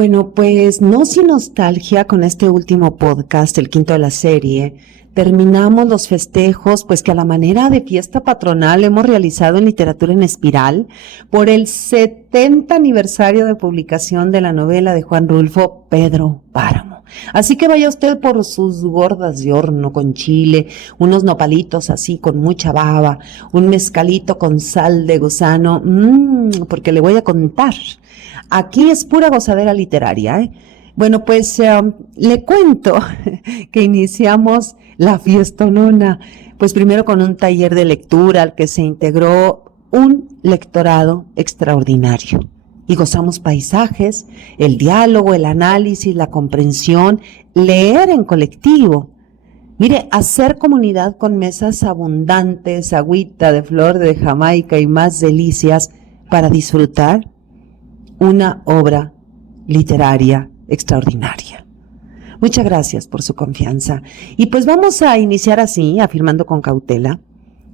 Bueno, pues no sin nostalgia con este último podcast, el quinto de la serie, terminamos los festejos, pues que a la manera de fiesta patronal hemos realizado en Literatura en Espiral por el 70 aniversario de publicación de la novela de Juan Rulfo, Pedro Páramo. Así que vaya usted por sus gordas de horno con chile, unos nopalitos así con mucha baba, un mezcalito con sal de gusano, porque le voy a contar. Aquí es pura gozadera literaria, ¿eh? Bueno, pues le cuento que iniciamos la fiestonona, pues primero con un taller de lectura al que se integró un lectorado extraordinario. Y gozamos paisajes, el diálogo, el análisis, la comprensión, leer en colectivo. Mire, hacer comunidad con mesas abundantes, agüita de flor de Jamaica y más delicias para disfrutar una obra literaria extraordinaria. Muchas gracias por su confianza. Y pues vamos a iniciar así, afirmando con cautela,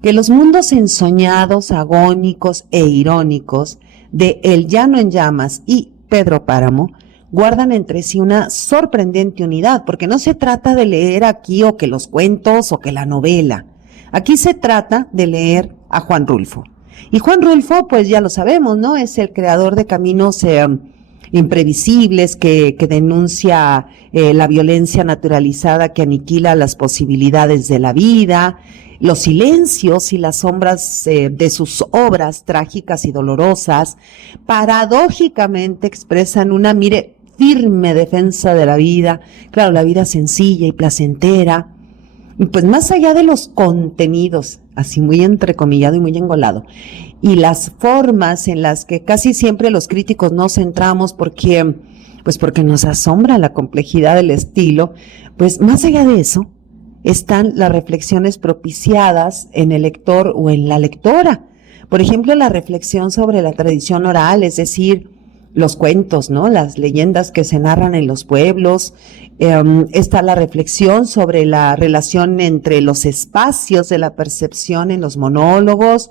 que los mundos ensoñados, agónicos e irónicos de El Llano en Llamas y Pedro Páramo guardan entre sí una sorprendente unidad, porque no se trata de leer aquí o que los cuentos o que la novela. Aquí se trata de leer a Juan Rulfo. Y Juan Rulfo, pues ya lo sabemos, ¿no? Es el creador de Caminos imprevisibles que denuncia la violencia naturalizada que aniquila las posibilidades de la vida, los silencios y las sombras de sus obras trágicas y dolorosas, paradójicamente expresan una, firme defensa de la vida, claro, la vida sencilla y placentera, y pues más allá de los contenidos, así muy entrecomillado y muy engolado, y las formas en las que casi siempre los críticos nos centramos porque nos asombra la complejidad del estilo, pues más allá de eso están las reflexiones propiciadas en el lector o en la lectora. Por ejemplo, la reflexión sobre la tradición oral, es decir, los cuentos, ¿no? Las leyendas que se narran en los pueblos. Está la reflexión sobre la relación entre los espacios de la percepción en los monólogos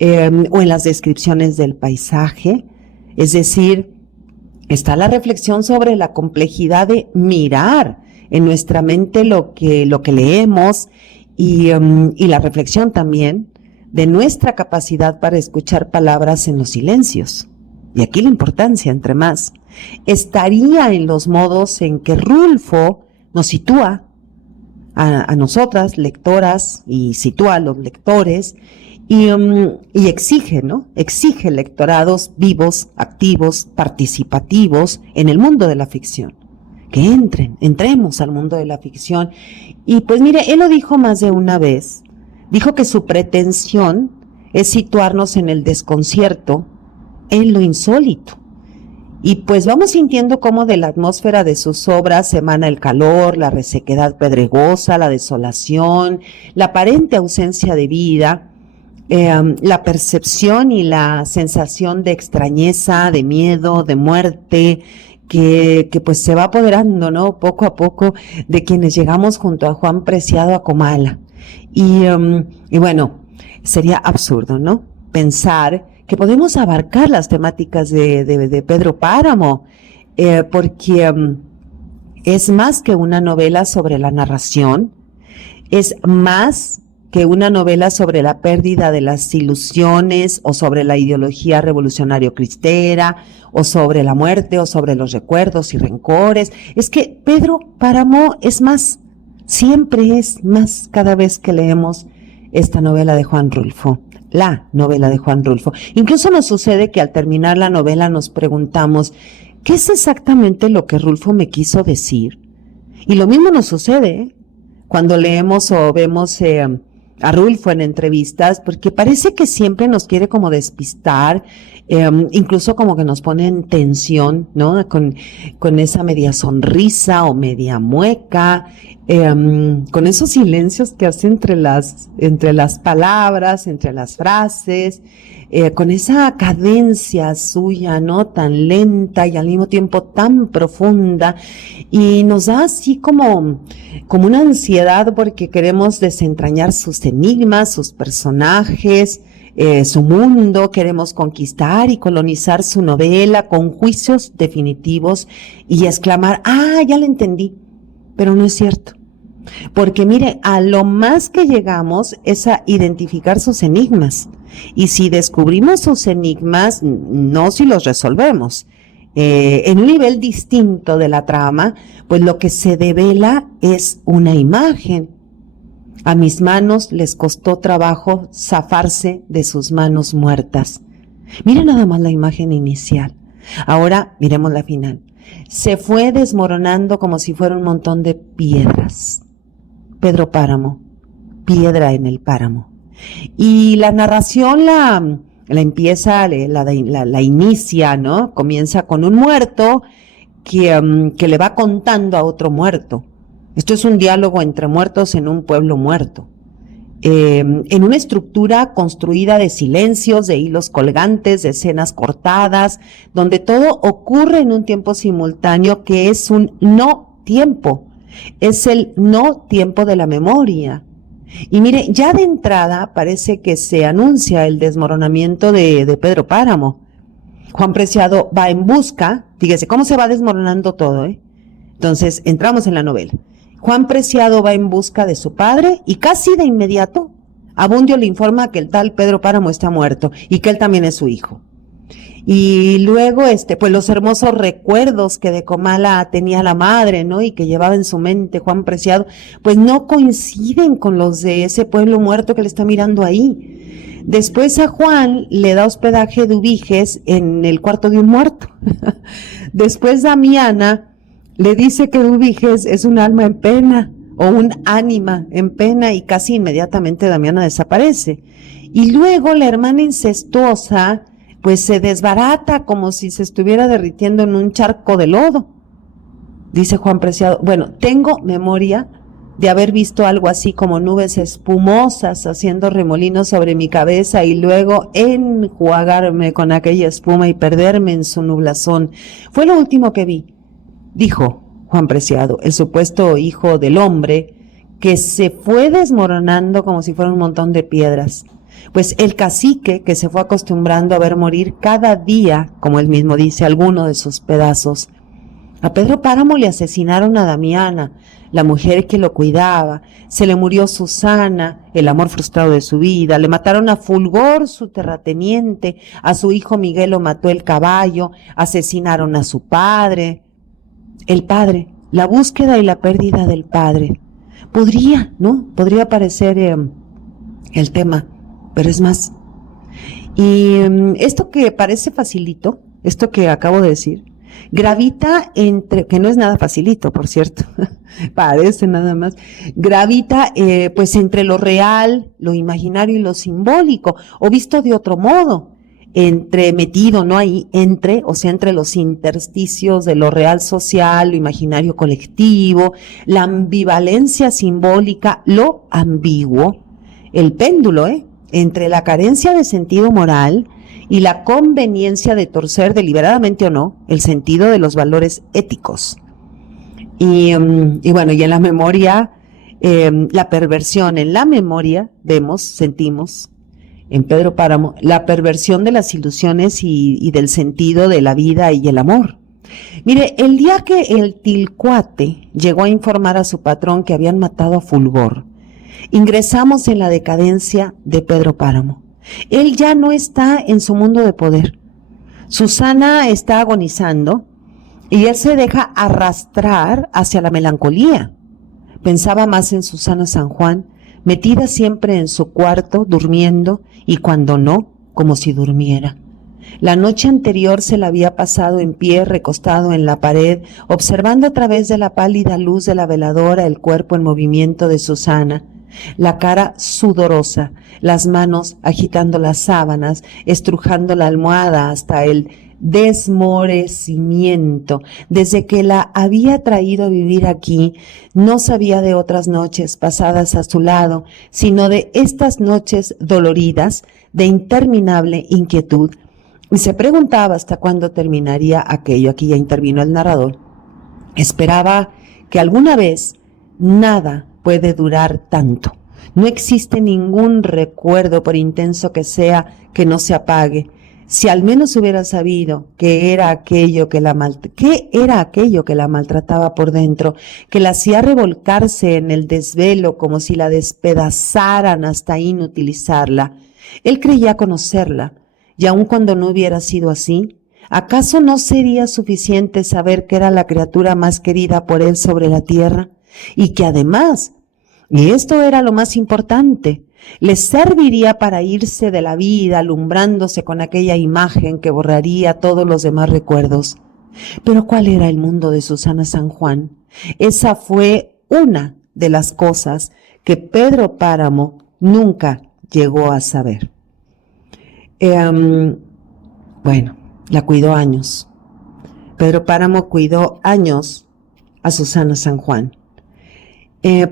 o en las descripciones del paisaje. Es decir, está la reflexión sobre la complejidad de mirar en nuestra mente lo que leemos y la reflexión también de nuestra capacidad para escuchar palabras en los silencios. Y aquí la importancia, entre más, estaría en los modos en que Rulfo nos sitúa a nosotras, lectoras, y sitúa a los lectores, y exige, ¿no? Exige lectorados vivos, activos, participativos en el mundo de la ficción. Que entremos al mundo de la ficción. Y pues mire, él lo dijo más de una vez, dijo que su pretensión es situarnos en el desconcierto, en lo insólito. Y pues vamos sintiendo cómo de la atmósfera de sus obras emana el calor, la resequedad pedregosa, la desolación, la aparente ausencia de vida, la percepción y la sensación de extrañeza, de miedo, de muerte, que pues se va apoderando, ¿no? Poco a poco de quienes llegamos junto a Juan Preciado a Comala. Y bueno, sería absurdo, ¿no? Pensar que podemos abarcar las temáticas de Pedro Páramo, porque es más que una novela sobre la narración, es más que una novela sobre la pérdida de las ilusiones o sobre la ideología revolucionario cristera o sobre la muerte o sobre los recuerdos y rencores. Es que Pedro Páramo es más, siempre es más cada vez que leemos esta novela de Juan Rulfo. La novela de Juan Rulfo. Incluso nos sucede que al terminar la novela nos preguntamos, ¿qué es exactamente lo que Rulfo me quiso decir? Y lo mismo nos sucede cuando leemos o vemos a Rulfo en entrevistas, porque parece que siempre nos quiere como despistar, incluso como que nos pone en tensión, ¿no? Con esa media sonrisa o media mueca, con esos silencios que hace entre las palabras, entre las frases, con esa cadencia suya, ¿no? Tan lenta y al mismo tiempo tan profunda, y nos da así como una ansiedad porque queremos desentrañar sus enigmas, sus personajes, su mundo, queremos conquistar y colonizar su novela con juicios definitivos y exclamar, ya lo entendí, pero no es cierto. Porque mire, a lo más que llegamos es a identificar sus enigmas. Y si descubrimos sus enigmas, no si los resolvemos. En un nivel distinto de la trama, pues lo que se devela es una imagen. A mis manos les costó trabajo zafarse de sus manos muertas. Mira nada más la imagen inicial. Ahora miremos la final. Se fue desmoronando como si fuera un montón de piedras. Pedro Páramo, piedra en el páramo. Y la narración la empieza, la inicia, ¿no? Comienza con un muerto que le va contando a otro muerto. Esto es un diálogo entre muertos en un pueblo muerto. En una estructura construida de silencios, de hilos colgantes, de escenas cortadas, donde todo ocurre en un tiempo simultáneo que es un no tiempo. Es el no tiempo de la memoria. Y mire, ya de entrada parece que se anuncia el desmoronamiento de Pedro Páramo. Juan Preciado va en busca, fíjese cómo se va desmoronando todo, Entonces, entramos en la novela. Juan Preciado va en busca de su padre y casi de inmediato Abundio le informa que el tal Pedro Páramo está muerto y que él también es su hijo. Y luego, pues los hermosos recuerdos que de Comala tenía la madre, ¿no? Y que llevaba en su mente Juan Preciado, pues no coinciden con los de ese pueblo muerto que le está mirando ahí. Después a Juan le da hospedaje Dubiges en el cuarto de un muerto. Después Damiana le dice que Dubiges es un alma en pena o un ánima en pena y casi inmediatamente Damiana desaparece. Y luego la hermana incestuosa pues se desbarata como si se estuviera derritiendo en un charco de lodo. Dice Juan Preciado, bueno, tengo memoria de haber visto algo así como nubes espumosas haciendo remolinos sobre mi cabeza y luego enjuagarme con aquella espuma y perderme en su nublazón. Fue lo último que vi, dijo Juan Preciado, el supuesto hijo del hombre que se fue desmoronando como si fuera un montón de piedras. Pues el cacique que se fue acostumbrando a ver morir cada día, como él mismo dice, alguno de sus pedazos. A Pedro Páramo le asesinaron a Damiana, la mujer que lo cuidaba, se le murió Susana, el amor frustrado de su vida, le mataron a Fulgor, su terrateniente, a su hijo Miguel lo mató el caballo, asesinaron a su padre. El padre, la búsqueda y la pérdida del padre. Podría, ¿no? Podría parecer el tema, pero es más. Y esto que parece facilito, esto que acabo de decir, gravita entre, que no es nada facilito, por cierto, parece nada más, gravita pues entre lo real, lo imaginario y lo simbólico, o visto de otro modo, entre metido, ¿no? Ahí, entre, o sea, entre los intersticios de lo real social, lo imaginario colectivo, la ambivalencia simbólica, lo ambiguo, el péndulo, entre la carencia de sentido moral y la conveniencia de torcer deliberadamente o no el sentido de los valores éticos. Y bueno, y en la memoria, la perversión en la memoria, vemos, sentimos, en Pedro Páramo, la perversión de las ilusiones y del sentido de la vida y el amor. Mire, el día que el Tilcuate llegó a informar a su patrón que habían matado a Fulgor, ingresamos en la decadencia de Pedro Páramo. Él ya no está en su mundo de poder. Susana está agonizando y él se deja arrastrar hacia la melancolía. Pensaba más en Susana San Juan, metida siempre en su cuarto, durmiendo, y cuando no, como si durmiera. La noche anterior se la había pasado en pie, recostado en la pared, observando a través de la pálida luz de la veladora el cuerpo en movimiento de Susana, la cara sudorosa, las manos agitando las sábanas, estrujando la almohada hasta el desmorecimiento. Desde que la había traído a vivir aquí, no sabía de otras noches pasadas a su lado, sino de estas noches doloridas, de interminable inquietud, y se preguntaba hasta cuándo terminaría aquello. Aquí ya intervino el narrador. Esperaba que alguna vez nada puede durar tanto. No existe ningún recuerdo, por intenso que sea, que no se apague. Si al menos hubiera sabido qué era aquello que la maltrataba por dentro, que la hacía revolcarse en el desvelo como si la despedazaran hasta inutilizarla. Él creía conocerla, y aun cuando no hubiera sido así, ¿acaso no sería suficiente saber que era la criatura más querida por él sobre la tierra? Y que además, y esto era lo más importante, le serviría para irse de la vida alumbrándose con aquella imagen que borraría todos los demás recuerdos. Pero ¿cuál era el mundo de Susana San Juan? Esa fue una de las cosas que Pedro Páramo nunca llegó a saber. Bueno, la cuidó años. Pedro Páramo cuidó años a Susana San Juan.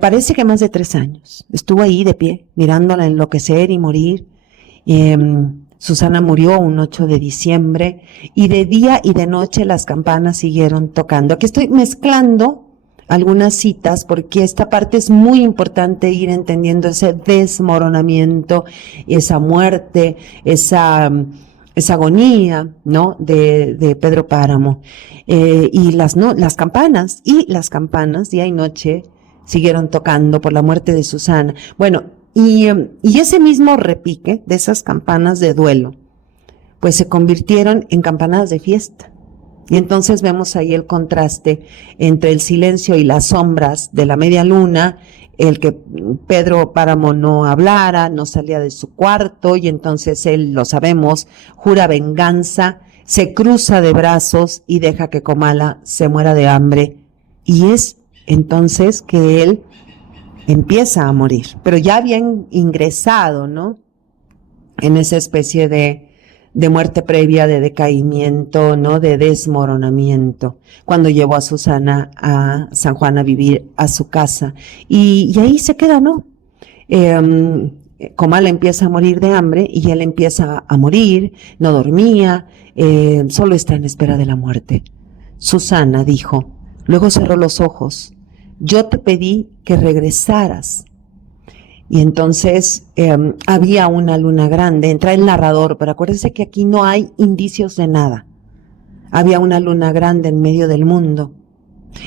Parece que más de 3 años. Estuvo ahí de pie, mirándola enloquecer y morir. Susana murió un 8 de diciembre y de día y de noche las campanas siguieron tocando. Aquí estoy mezclando algunas citas porque esta parte es muy importante ir entendiendo ese desmoronamiento, esa muerte, esa agonía, ¿no? de Pedro Páramo. Y las campanas día y noche siguieron tocando por la muerte de Susana. Bueno, y ese mismo repique de esas campanas de duelo, pues se convirtieron en campanadas de fiesta. Y entonces vemos ahí el contraste entre el silencio y las sombras de la media luna, el que Pedro Páramo no hablara, no salía de su cuarto, y entonces él, lo sabemos, jura venganza, se cruza de brazos y deja que Comala se muera de hambre. Y es entonces que él empieza a morir, pero ya había ingresado, ¿no? En esa especie de muerte previa, de decaimiento, ¿no? De desmoronamiento, cuando llevó a Susana a San Juan a vivir a su casa. Y ahí se queda, ¿no? Comala empieza a morir de hambre y él empieza a morir, no dormía, solo está en espera de la muerte. Susana dijo, luego cerró los ojos, yo te pedí que regresaras. Y entonces había una luna grande, entra el narrador, pero acuérdense que aquí no hay indicios de nada. Había una luna grande en medio del mundo.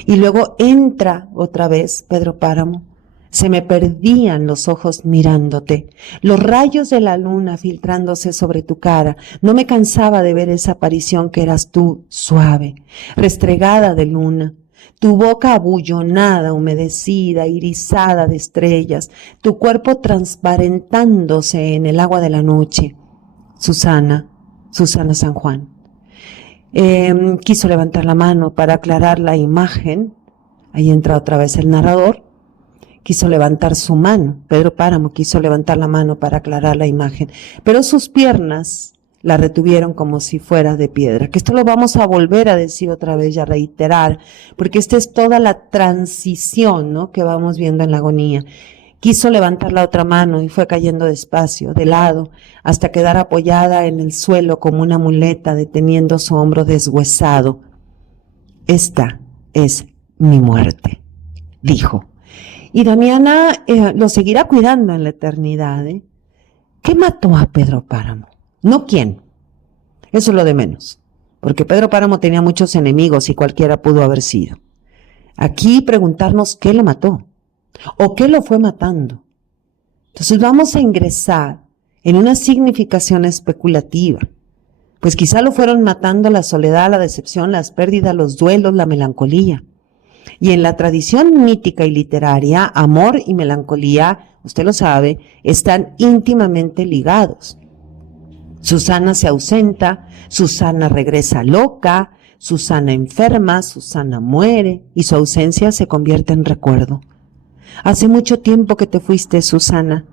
Y luego entra otra vez Pedro Páramo. Se me perdían los ojos mirándote, los rayos de la luna filtrándose sobre tu cara. No me cansaba de ver esa aparición que eras tú, suave, restregada de luna. Tu boca abullonada, humedecida, irisada de estrellas, tu cuerpo transparentándose en el agua de la noche. Susana San Juan. Quiso levantar la mano para aclarar la imagen. Ahí entra otra vez el narrador. Quiso levantar su mano. Pedro Páramo quiso levantar la mano para aclarar la imagen. Pero sus piernas la retuvieron como si fuera de piedra. Que esto lo vamos a volver a decir otra vez y a reiterar, porque esta es toda la transición, ¿no? Que vamos viendo en la agonía. Quiso levantar la otra mano y fue cayendo despacio, de lado, hasta quedar apoyada en el suelo como una muleta, deteniendo su hombro deshuesado. Esta es mi muerte, dijo. Y Damiana lo seguirá cuidando en la eternidad, ¿eh? ¿Qué mató a Pedro Páramo? No quién. Eso es lo de menos. Porque Pedro Páramo tenía muchos enemigos y cualquiera pudo haber sido. Aquí preguntarnos qué lo mató o qué lo fue matando. Entonces vamos a ingresar en una significación especulativa. Pues quizá lo fueron matando la soledad, la decepción, las pérdidas, los duelos, la melancolía. Y en la tradición mítica y literaria, amor y melancolía, usted lo sabe, están íntimamente ligados. Susana se ausenta, Susana regresa loca, Susana enferma, Susana muere y su ausencia se convierte en recuerdo. Hace mucho tiempo que te fuiste, Susana.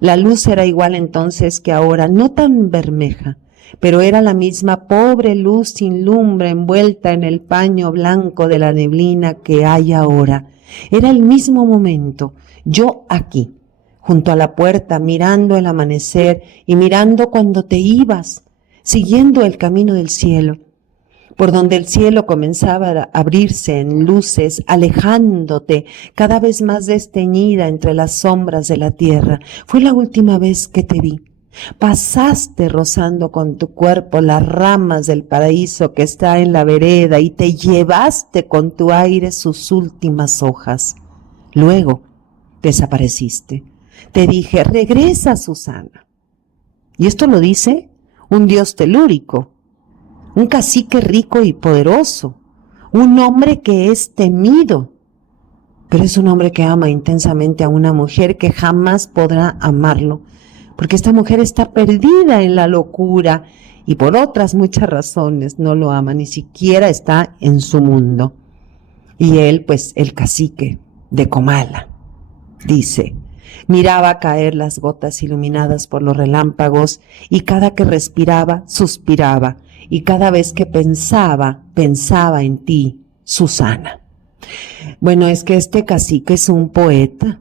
La luz era igual entonces que ahora, no tan bermeja, pero era la misma pobre luz sin lumbre envuelta en el paño blanco de la neblina que hay ahora. Era el mismo momento, yo aquí, junto a la puerta, mirando el amanecer y mirando cuando te ibas, siguiendo el camino del cielo. por donde el cielo comenzaba a abrirse en luces, alejándote cada vez más desteñida entre las sombras de la tierra. Fue la última vez que te vi. Pasaste rozando con tu cuerpo las ramas del paraíso que está en la vereda y te llevaste con tu aire sus últimas hojas. Luego desapareciste. Te dije, regresa, Susana. Y esto lo dice un dios telúrico, un cacique rico y poderoso, un hombre que es temido, pero es un hombre que ama intensamente a una mujer que jamás podrá amarlo, porque esta mujer está perdida en la locura y por otras muchas razones no lo ama, ni siquiera está en su mundo. Y él, pues, el cacique de Comala, dice, miraba caer las gotas iluminadas por los relámpagos y cada que respiraba, suspiraba y cada vez que pensaba, pensaba en ti, Susana. Bueno, es que este cacique es un poeta.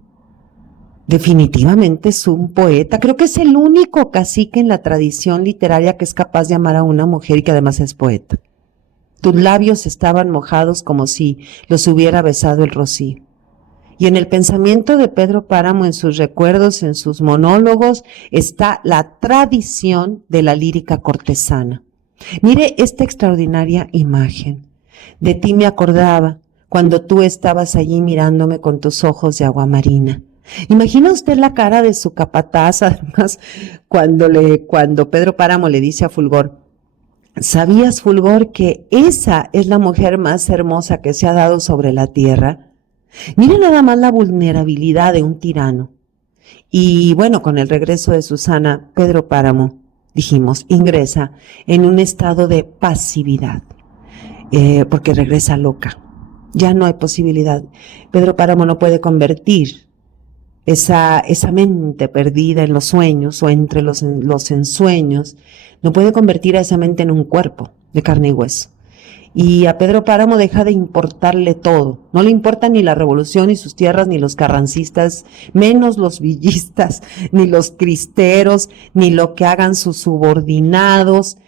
Definitivamente es un poeta. Creo que es el único cacique en la tradición literaria que es capaz de amar a una mujer y que además es poeta. Tus labios estaban mojados como si los hubiera besado el rocío. Y en el pensamiento de Pedro Páramo, en sus recuerdos, en sus monólogos, está la tradición de la lírica cortesana. Mire esta extraordinaria imagen. De ti me acordaba cuando tú estabas allí mirándome con tus ojos de agua marina. Imagina usted la cara de su capataz, además, cuando Pedro Páramo le dice a Fulgor, ¿sabías, Fulgor, que esa es la mujer más hermosa que se ha dado sobre la tierra? Mire nada más la vulnerabilidad de un tirano. Y bueno, con el regreso de Susana, Pedro Páramo, dijimos, ingresa en un estado de pasividad, porque regresa loca. Ya no hay posibilidad. Pedro Páramo no puede convertir esa mente perdida en los sueños o entre los ensueños, no puede convertir a esa mente en un cuerpo de carne y hueso. Y a Pedro Páramo deja de importarle todo. No le importa ni la revolución, ni sus tierras, ni los carrancistas, menos los villistas, ni los cristeros, ni lo que hagan sus subordinados,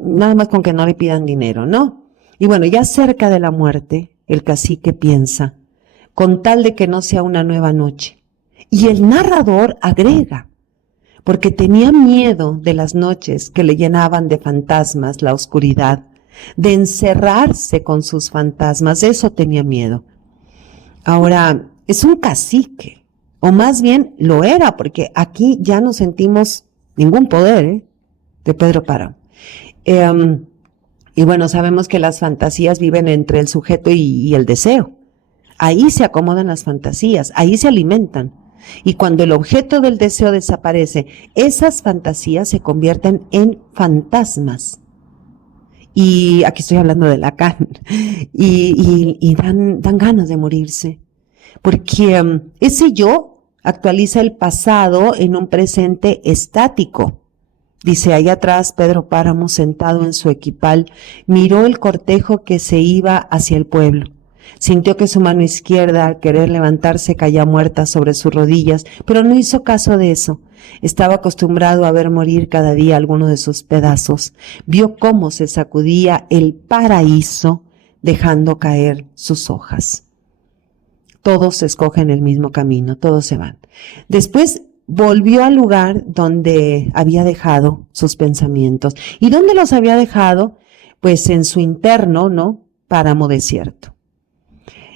nada más con que no le pidan dinero, ¿no? Y bueno, ya cerca de la muerte, el cacique piensa, con tal de que no sea una nueva noche. Y el narrador agrega, porque tenía miedo de las noches que le llenaban de fantasmas la oscuridad, de encerrarse con sus fantasmas, de eso tenía miedo. Ahora, es un cacique, o más bien lo era, porque aquí ya no sentimos ningún poder de Pedro Páramo. Y bueno, sabemos que las fantasías viven entre el sujeto y el deseo. Ahí se acomodan las fantasías, ahí se alimentan. Y cuando el objeto del deseo desaparece, esas fantasías se convierten en fantasmas. Y aquí estoy hablando de Lacan. Y dan ganas de morirse. Porque ese yo actualiza el pasado en un presente estático. Dice, allá atrás Pedro Páramo, sentado en su equipal, miró el cortejo que se iba hacia el pueblo. Sintió que su mano izquierda, al querer levantarse, caía muerta sobre sus rodillas, pero no hizo caso de eso. Estaba acostumbrado a ver morir cada día alguno de sus pedazos. Vio cómo se sacudía el paraíso, dejando caer sus hojas. Todos escogen el mismo camino, todos se van. Después volvió al lugar donde había dejado sus pensamientos. ¿Y dónde los había dejado? Pues en su interno, ¿no? Páramo desierto.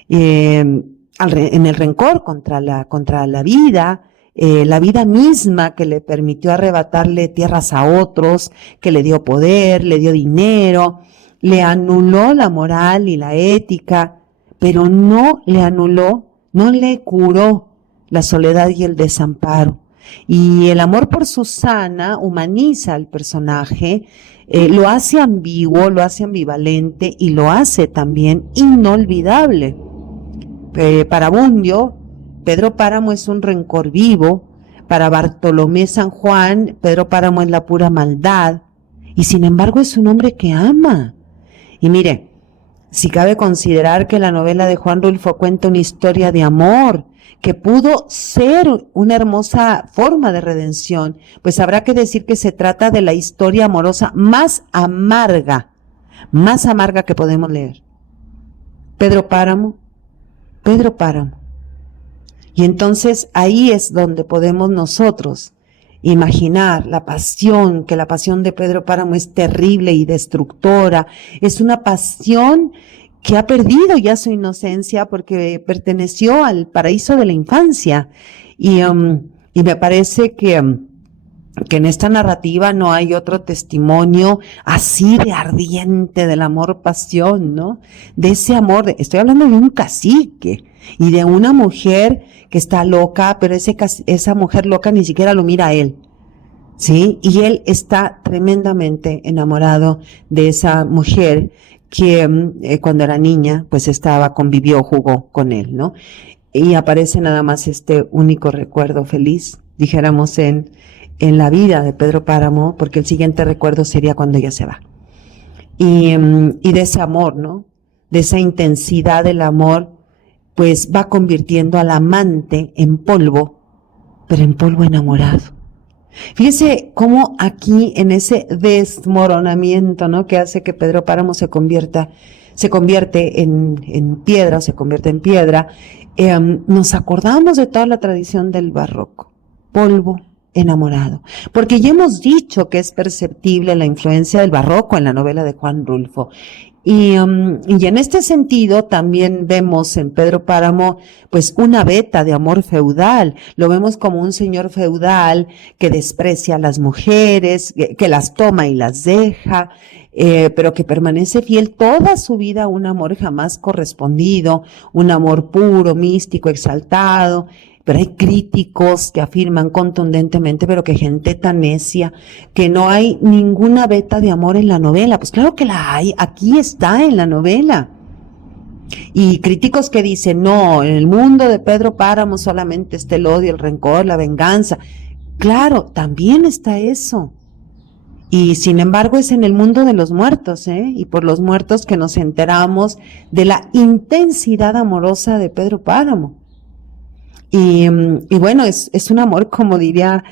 En el rencor contra la vida misma que le permitió arrebatarle tierras a otros, que le dio poder, le dio dinero, le anuló la moral y la ética, pero no le curó la soledad y el desamparo. Y el amor por Susana humaniza al personaje, lo hace ambiguo, lo hace ambivalente y lo hace también inolvidable. Para Bundio, Pedro Páramo es un rencor vivo. Para Bartolomé San Juan, Pedro Páramo es la pura maldad. Y sin embargo es un hombre que ama. Y mire, si cabe considerar que la novela de Juan Rulfo cuenta una historia de amor, que pudo ser una hermosa forma de redención, pues habrá que decir que se trata de la historia amorosa más amarga más amarga que podemos leer. Pedro Páramo. Y entonces ahí es donde podemos nosotros imaginar la pasión, que la pasión de Pedro Páramo es terrible y destructora. Es una pasión que ha perdido ya su inocencia porque perteneció al paraíso de la infancia. Y me parece que en esta narrativa no hay otro testimonio así de ardiente del amor-pasión, ¿no? De ese amor, estoy hablando de un cacique y de una mujer que está loca, pero esa mujer loca ni siquiera lo mira a él, ¿sí? Y él está tremendamente enamorado de esa mujer que cuando era niña, pues convivió, jugó con él, ¿no? Y aparece nada más este único recuerdo feliz, dijéramos, en la vida de Pedro Páramo, porque el siguiente recuerdo sería cuando ella se va. Y de ese amor, ¿no? De esa intensidad del amor, pues va convirtiendo al amante en polvo, pero en polvo enamorado. Fíjese cómo aquí en ese desmoronamiento, ¿no? Que hace que Pedro Páramo se convierte en piedra, nos acordamos de toda la tradición del barroco. Polvo enamorado. Porque ya hemos dicho que es perceptible la influencia del barroco en la novela de Juan Rulfo. Y en este sentido también vemos en Pedro Páramo pues una veta de amor feudal. Lo vemos como un señor feudal que desprecia a las mujeres, que las toma y las deja, pero que permanece fiel toda su vida a un amor jamás correspondido, un amor puro, místico, exaltado. Pero hay críticos que afirman contundentemente, pero que gente tan necia, que no hay ninguna veta de amor en la novela. Pues claro que la hay, aquí está en la novela. Y críticos que dicen, no, en el mundo de Pedro Páramo solamente está el odio, el rencor, la venganza. Claro, también está eso. Y sin embargo es en el mundo de los muertos, y por los muertos que nos enteramos de la intensidad amorosa de Pedro Páramo. Y bueno, es un amor, como diría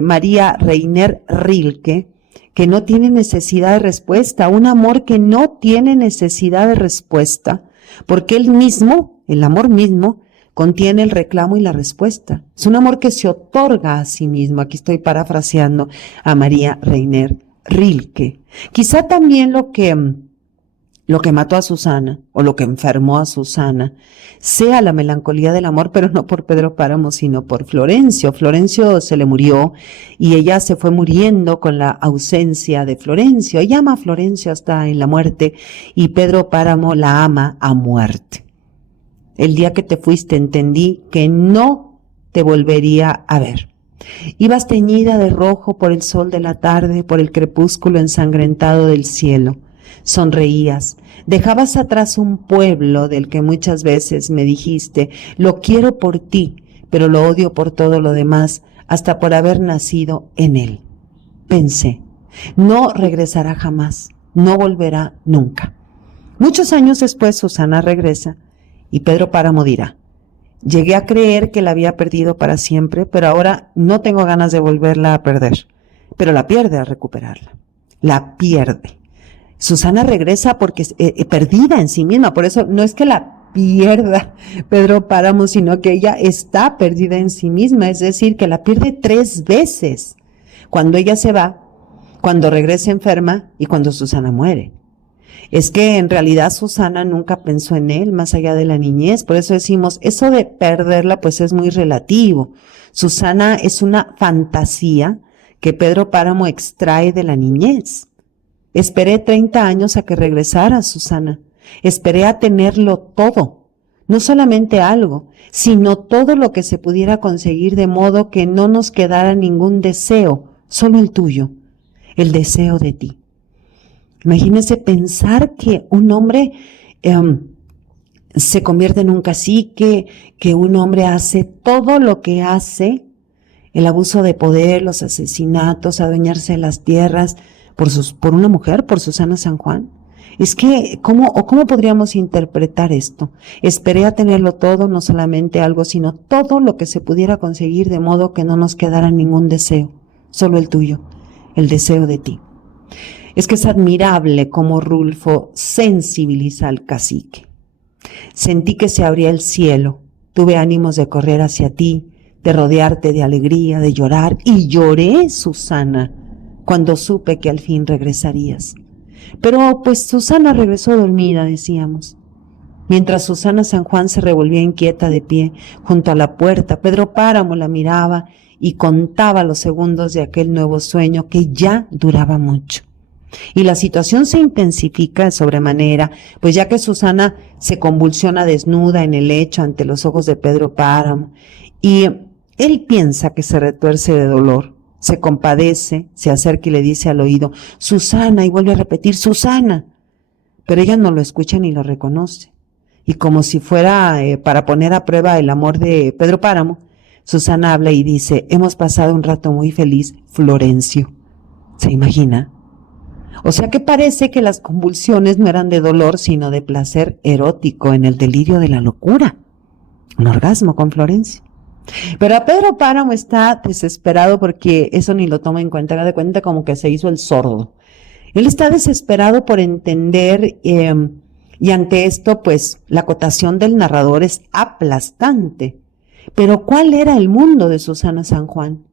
María Reiner Rilke, que no tiene necesidad de respuesta, un amor que no tiene necesidad de respuesta, porque el amor mismo, contiene el reclamo y la respuesta. Es un amor que se otorga a sí mismo. Aquí estoy parafraseando a María Reiner Rilke. Quizá también lo que mató a Susana, o lo que enfermó a Susana, sea la melancolía del amor, pero no por Pedro Páramo, sino por Florencio. Florencio se le murió, y ella se fue muriendo con la ausencia de Florencio. Ella ama a Florencio hasta en la muerte, y Pedro Páramo la ama a muerte. El día que te fuiste entendí que no te volvería a ver. Ibas teñida de rojo por el sol de la tarde, por el crepúsculo ensangrentado del cielo. Sonreías, dejabas atrás un pueblo del que muchas veces me dijiste, lo quiero por ti, pero lo odio por todo lo demás, hasta por haber nacido en él. Pensé, no regresará jamás, no volverá nunca. Muchos años después Susana regresa y Pedro Páramo dirá, llegué a creer que la había perdido para siempre, pero ahora no tengo ganas de volverla a perder, pero la pierde al recuperarla, la pierde. Susana regresa porque es perdida en sí misma, por eso no es que la pierda Pedro Páramo, sino que ella está perdida en sí misma, es decir, que la pierde 3 veces, cuando ella se va, cuando regresa enferma y cuando Susana muere. Es que en realidad Susana nunca pensó en él más allá de la niñez, por eso decimos, eso de perderla pues es muy relativo. Susana es una fantasía que Pedro Páramo extrae de la niñez. Esperé 30 años a que regresara Susana. Esperé a tenerlo todo. No solamente algo, sino todo lo que se pudiera conseguir de modo que no nos quedara ningún deseo, solo el tuyo, el deseo de ti. Imagínense pensar que un hombre se convierte en un cacique, que un hombre hace todo lo que hace, el abuso de poder, los asesinatos, adueñarse de las tierras, por una mujer, por Susana San Juan. Es que, ¿cómo podríamos interpretar esto? Esperé a tenerlo todo, no solamente algo, sino todo lo que se pudiera conseguir de modo que no nos quedara ningún deseo, solo el tuyo, el deseo de ti. Es que es admirable cómo Rulfo sensibiliza al cacique. Sentí que se abría el cielo, tuve ánimos de correr hacia ti, de rodearte de alegría, de llorar, y lloré, Susana, cuando supe que al fin regresarías. Pero pues Susana regresó dormida, decíamos. Mientras Susana San Juan se revolvía inquieta de pie junto a la puerta, Pedro Páramo la miraba y contaba los segundos de aquel nuevo sueño que ya duraba mucho. Y la situación se intensifica de sobremanera, pues ya que Susana se convulsiona desnuda en el lecho ante los ojos de Pedro Páramo, y él piensa que se retuerce de dolor, se compadece, se acerca y le dice al oído, Susana, y vuelve a repetir, Susana, pero ella no lo escucha ni lo reconoce. Y como si fuera para poner a prueba el amor de Pedro Páramo, Susana habla y dice, hemos pasado un rato muy feliz, Florencio. ¿Se imagina? O sea que parece que las convulsiones no eran de dolor, sino de placer erótico en el delirio de la locura. Un orgasmo con Florencio. Pero a Pedro Páramo está desesperado porque eso ni lo toma en cuenta, haga de cuenta como que se hizo el sordo. Él está desesperado por entender y ante esto pues la acotación del narrador es aplastante. Pero ¿cuál era el mundo de Susana San Juan?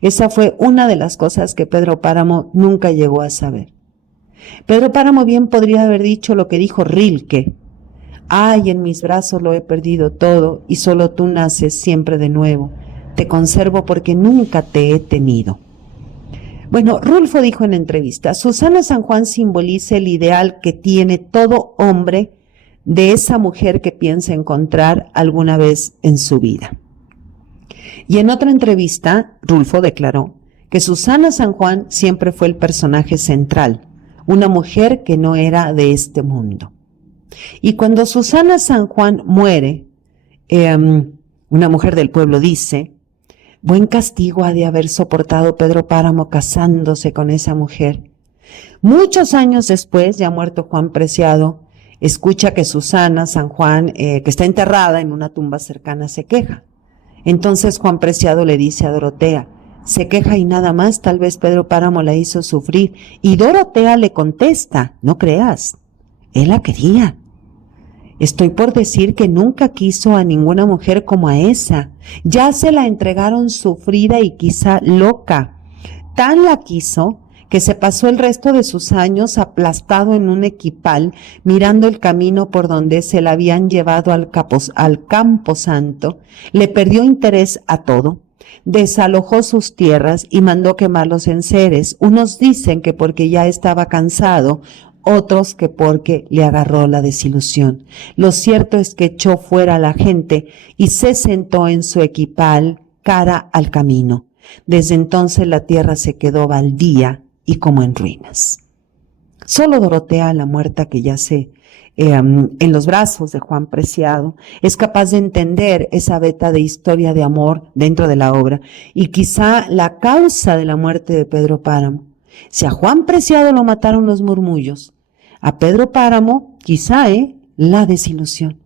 Esa fue una de las cosas que Pedro Páramo nunca llegó a saber. Pedro Páramo bien podría haber dicho lo que dijo Rilke. Ay, en mis brazos lo he perdido todo y solo tú naces siempre de nuevo. Te conservo porque nunca te he tenido. Bueno, Rulfo dijo en entrevista, Susana San Juan simboliza el ideal que tiene todo hombre de esa mujer que piensa encontrar alguna vez en su vida. Y en otra entrevista, Rulfo declaró que Susana San Juan siempre fue el personaje central, una mujer que no era de este mundo. Y cuando Susana San Juan muere, una mujer del pueblo dice, buen castigo ha de haber soportado Pedro Páramo casándose con esa mujer. Muchos años después, ya muerto Juan Preciado, escucha que Susana San Juan, que está enterrada en una tumba cercana, se queja. Entonces Juan Preciado le dice a Dorotea, se queja y nada más, tal vez Pedro Páramo la hizo sufrir. Y Dorotea le contesta, no creas, él la quería. Estoy por decir que nunca quiso a ninguna mujer como a esa. Ya se la entregaron sufrida y quizá loca. Tan la quiso que se pasó el resto de sus años aplastado en un equipal, mirando el camino por donde se la habían llevado al Camposanto, le perdió interés a todo, desalojó sus tierras y mandó quemar los enseres. Unos dicen que porque ya estaba cansado, otros que porque le agarró la desilusión. Lo cierto es que echó fuera a la gente y se sentó en su equipal cara al camino. Desde entonces la tierra se quedó baldía y como en ruinas. Solo Dorotea, la muerta que yace en los brazos de Juan Preciado, es capaz de entender esa veta de historia de amor dentro de la obra y quizá la causa de la muerte de Pedro Páramo. Si a Juan Preciado lo mataron los murmullos, a Pedro Páramo quizá la desilusión.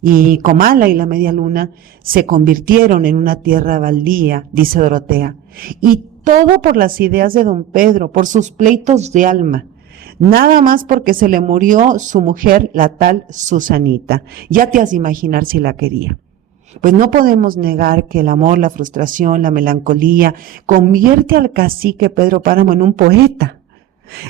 Y Comala y la Media Luna se convirtieron en una tierra baldía, dice Dorotea, y todo por las ideas de don Pedro, por sus pleitos de alma, nada más porque se le murió su mujer, la tal Susanita. Ya te has de imaginar si la quería. Pues no podemos negar que el amor, la frustración, la melancolía convierte al cacique Pedro Páramo en un poeta,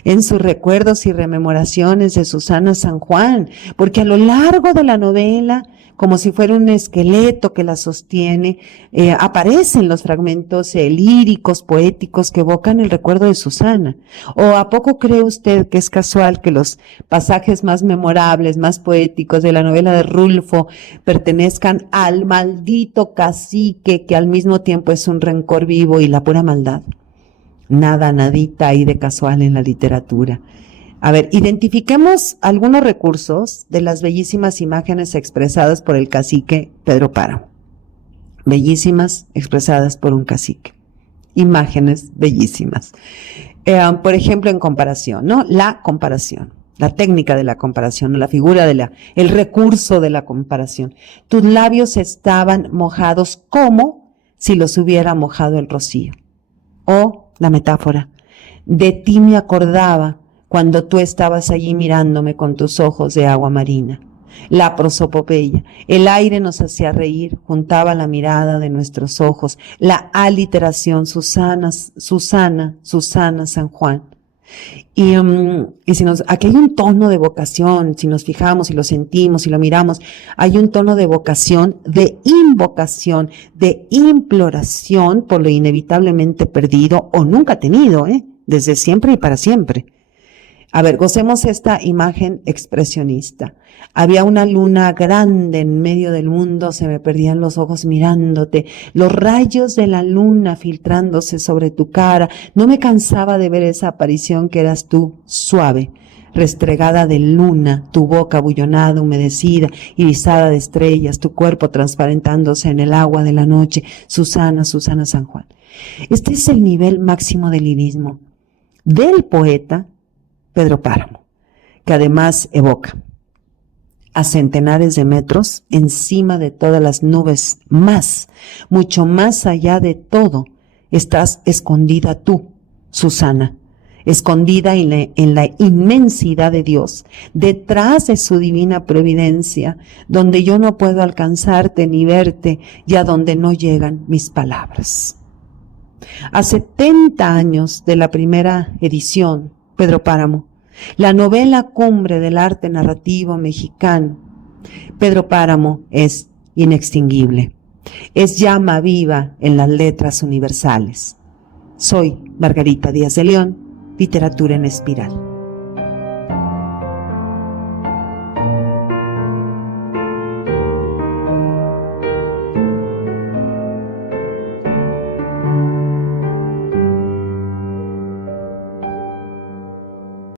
en sus recuerdos y rememoraciones de Susana San Juan, porque a lo largo de la novela, como si fuera un esqueleto que la sostiene, aparecen los fragmentos líricos, poéticos que evocan el recuerdo de Susana. ¿O a poco cree usted que es casual que los pasajes más memorables, más poéticos de la novela de Rulfo pertenezcan al maldito cacique que al mismo tiempo es un rencor vivo y la pura maldad? Nada, nadita hay de casual en la literatura. A ver, identifiquemos algunos recursos de las bellísimas imágenes expresadas por el cacique Pedro Páramo. Bellísimas expresadas por un cacique. Imágenes bellísimas. Por ejemplo, en comparación, ¿no? La comparación, la técnica de la comparación, la figura el recurso de la comparación. Tus labios estaban mojados como si los hubiera mojado el rocío. O la metáfora, de ti me acordaba cuando tú estabas allí mirándome con tus ojos de agua marina. La prosopopeya, el aire nos hacía reír, juntaba la mirada de nuestros ojos, la aliteración, Susana, Susana, Susana, San Juan. Y aquí hay un tono de vocación, si nos fijamos y lo sentimos y lo miramos, hay un tono de vocación, de invocación, de imploración por lo inevitablemente perdido o nunca tenido, desde siempre y para siempre. A ver, gocemos esta imagen expresionista. Había una luna grande en medio del mundo, se me perdían los ojos mirándote, los rayos de la luna filtrándose sobre tu cara. No me cansaba de ver esa aparición que eras tú, suave, restregada de luna, tu boca bullonada, humedecida, irisada de estrellas, tu cuerpo transparentándose en el agua de la noche. Susana, Susana San Juan. Este es el nivel máximo del lirismo del poeta Pedro Páramo, que además evoca a centenares de metros encima de todas las nubes, mucho más allá de todo, estás escondida tú, Susana, escondida en la inmensidad de Dios, detrás de su divina providencia, donde yo no puedo alcanzarte ni verte y a donde no llegan mis palabras. A 70 años de la primera edición, Pedro Páramo, la novela cumbre del arte narrativo mexicano, Pedro Páramo es inextinguible, es llama viva en las letras universales. Soy Margarita Díaz de León, Literatura en Espiral.